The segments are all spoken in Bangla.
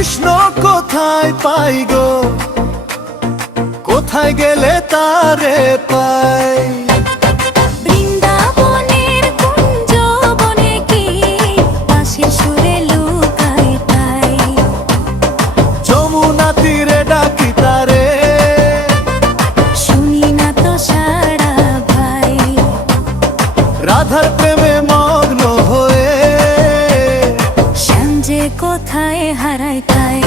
কৃষ্ণ কোথায় পাই গো, কোথায় গেলে তারে পাই? বৃন্দাবনের কুঞ্জ বনে কি বাঁশির সুরে লুকাই তাই। যমুনা তীরে ডাকি তারে, শুনি না তো সারা ভাই। রাধার প্রেমে মগ্ন হয়ে শ্যাম যে কোথায় হারাই তাই।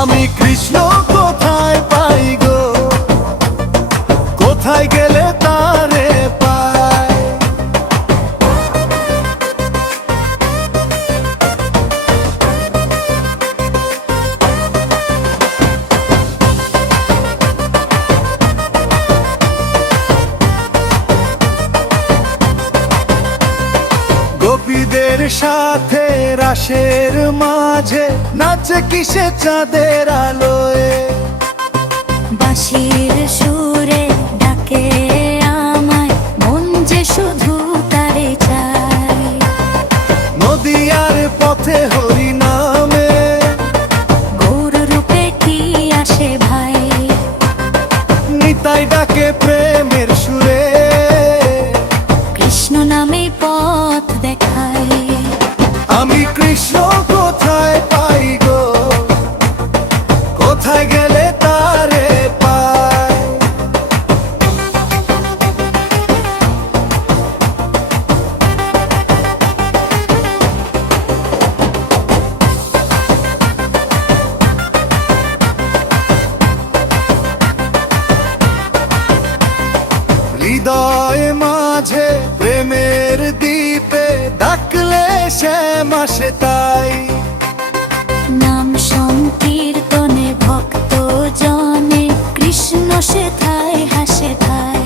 আমি কৃষ্ণ কোথায় পাই গো, কোথায় গেলে তারে পাই? গোপীদের সাথে রাসের মাঝে নাচে কিসে চাঁদের আলোয়। বাঁশির সুরে ডাকে আমায়, মন যে শুধু তারে চাই। নদিয়ার পথে হরি নামে গৌর রূপে কি আসে ভাই। নিতাই ডাকে প্রেমের সুরে, কৃষ্ণ নামে পথ দেখায়। আমি কৃষ্ণ কোথায় পাই গো, কোথায় গেলে তারে পাই? হৃদয় মাঝে প্রেমের দ্বীপে ডাকলে শ্যাম আসে তাই। নাম সংকীর্তনে ভক্ত জনে কৃষ্ণ সেথায় হাসে ঠাই।